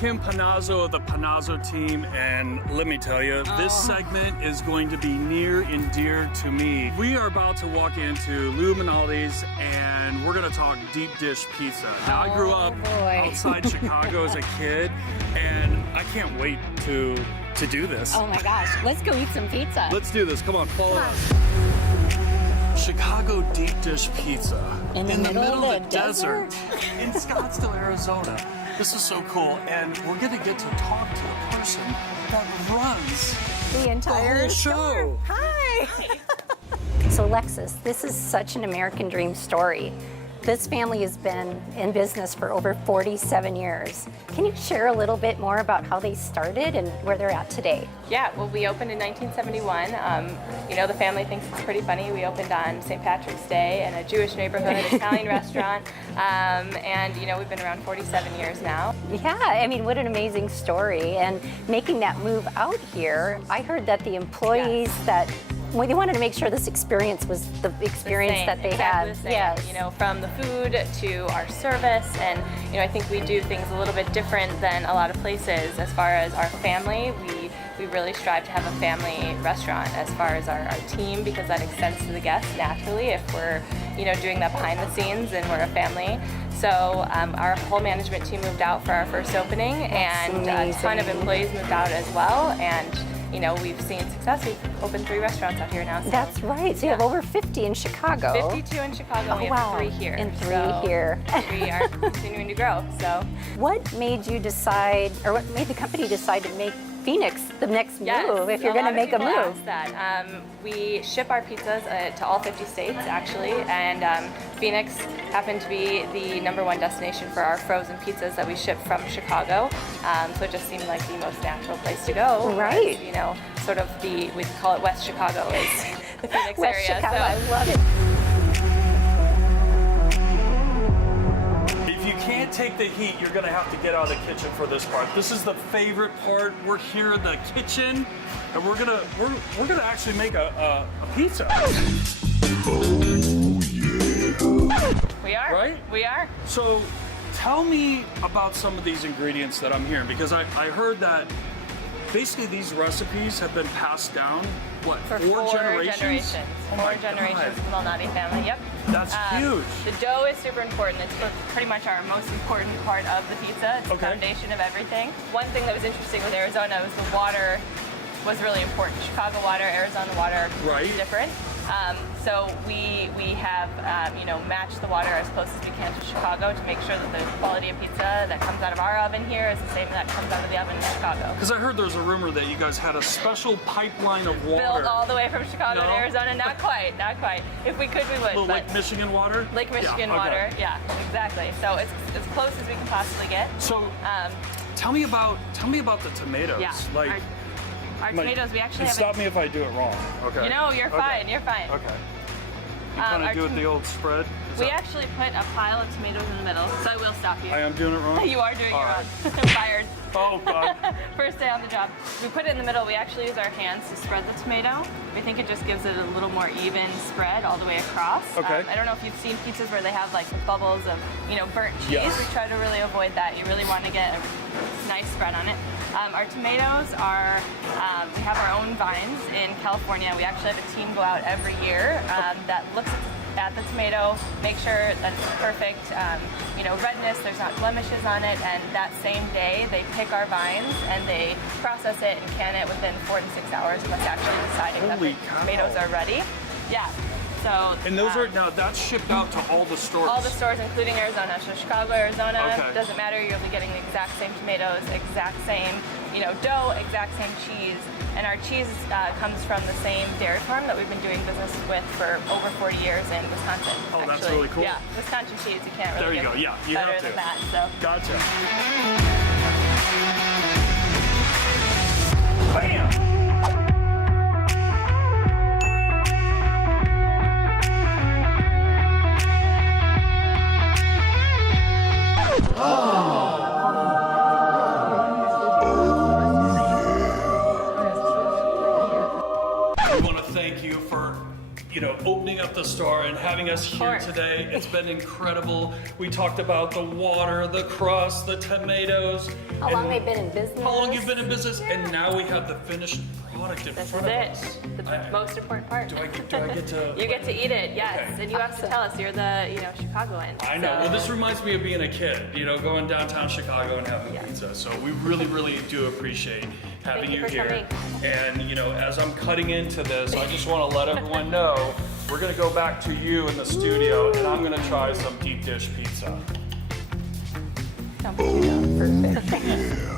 Kim Panozzo of the Panozzo Team, and let me tell you, this segment is going to be near and dear to me. We are about to walk into Lou Malnati's, and we're gonna talk deep dish pizza. Now, I grew up outside Chicago as a kid, and I can't wait to do this. Oh my gosh, let's go eat some pizza. Let's do this, come on, follow us. Chicago deep dish pizza in the middle of the desert in Scottsdale, Arizona. This is so cool, and we're gonna get to talk to a person that runs the entire whole show. Hi. So Alexis, this is such an American dream story. This family has been in business for over 47 years. Can you share a little bit more about how they started and where they're at today? Yeah, well, we opened in 1971. You know, the family thinks it's pretty funny. We opened on St. Patrick's Day in a Jewish neighborhood, Italian restaurant, and you know, we've been around 47 years now. Yeah, I mean, what an amazing story. And making that move out here, I heard that the employees well, they wanted to make sure this experience was the experience that they had. Yes. You know, from the food to our service, and you know, I think we do things a little bit different than a lot of places. As far as our family, we really strive to have a family restaurant as far as our team, because that extends to the guests naturally if we're, you know, doing that behind the scenes and we're a family. So our whole management team moved out for our first opening, and a ton of employees moved out as well, and you know, we've seen success. We've opened 3 restaurants out here now. So. That's right. So you have over 50 in Chicago. 52 in Chicago. We have 3 here. And 3 here. We are continuing to grow. So, what made you decide, or what made the company decide to make Phoenix the next move, if you're going to make a move? That. We ship our pizzas to all 50 states, actually, and Phoenix happened to be the #1 destination for our frozen pizzas that we ship from Chicago. So it just seemed like the most natural place to go. Right. Was, you know, sort of we call it West Chicago, is the Phoenix West area. Chicago, So. I love it. If you can't take the heat, you're gonna have to get out of the kitchen for this part. This is the favorite part. We're here in the kitchen, and we're gonna actually make a pizza. We are. Right? We are. So, tell me about some of these ingredients that I'm hearing, because I heard that basically these recipes have been passed down, what, For 4 generations? Oh 4 generations of the Malnati family, yep. That's huge. The dough is super important. It's pretty much our most important part of the pizza. It's the foundation of everything. One thing that was interesting with Arizona was the water was really important. Chicago water, Arizona water, different. So we have you know, matched the water as close as we can to Chicago to make sure that the quality of pizza that comes out of our oven here is the same that comes out of the oven in Chicago. Because I heard there's a rumor that you guys had a special pipeline of water. Built all the way from Chicago to Arizona. Not quite, not quite. If we could, we would. Little Lake Michigan water? Lake Michigan water, yeah, exactly. So it's as close as we can possibly get. So tell me about the tomatoes. Yeah. Like, our tomatoes, we actually have. Stop me if I do it wrong. Okay. You know, you're fine. You're fine. Okay. You kind of do it the old spread. We actually put a pile of tomatoes in the middle, so I will stop you. I am doing it wrong. You are doing it wrong. Fired. Oh God. First day on the job. We put it in the middle. We actually use our hands to spread the tomato. We think it just gives it a little more even spread all the way across. Okay. I don't know if you've seen pizzas where they have like the bubbles of, you know, burnt cheese. Yes. We try to really avoid that. You really want to get a nice spread on it. Our tomatoes are, we have our own vines in California. We actually have a team go out every year that looks at the tomato, make sure that it's perfect, you know, redness, there's not blemishes on it, and that same day they pick our vines and they process it and can it within 4 to 6 hours of us actually deciding that the tomatoes are ready. Yeah. So, and those are, now that's shipped out to all the stores? All the stores, including Arizona. So Chicago, Arizona, okay. Doesn't matter, you'll be getting the exact same tomatoes, exact same, you know, dough, exact same cheese. And our cheese comes from the same dairy farm that we've been doing business with for over 40 years in Wisconsin. Oh, actually. that's really cool. Yeah, Wisconsin cheese, you can't really there you go. get Yeah, you better have to. than that. So. Gotcha. Bam! We want to thank you for, you know, opening up the store and having us here today. It's been incredible. We talked about the water, the crust, the tomatoes. How long they've been in business. How long you've been in business, and now we have the finished product in front of us. This is it. The most important part. Do I get to? You get to eat it, yes. Okay. And you have to tell us you're the, Chicagoan. I know. So. Well, this reminds me of being a kid, going downtown Chicago and having pizza. So we really, really do appreciate having you here. And as I'm cutting into this, I just want to let everyone know we're going to go back to you in the studio, and I'm going to try some deep dish pizza. Perfect.